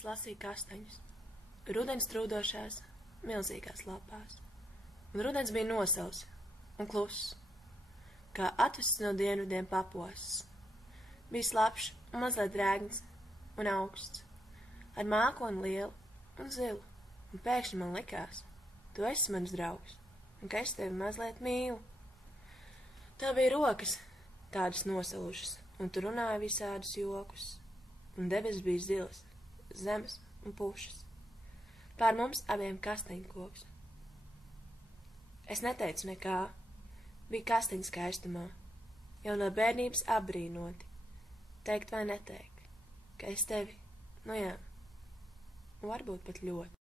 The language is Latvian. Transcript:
Es lasīju kastaņus, rudens trūdošās, milzīgās lapās. Un rudens bija nosals un kluss, kā atvests no dienvidiem paposas. Bija slapšs un mazliet drēgns un augsts, ar mākoni lielu un zilu, un pēkšņi man likās, tu esi mans draugs, un ka es tevi mazliet mīlu. Tā bija rokas, tādas nosalušas, un tu runāji visādus jokus, un debesis bija zilas, zemes un pušas. Pār mums abiem kasteņkoks. Es neteicu nekā, bija kasteņu skaistumā, jau no bērnības apbrīnoti, teikt vai neteikt, ka es tevi, nu jā, varbūt pat ļoti.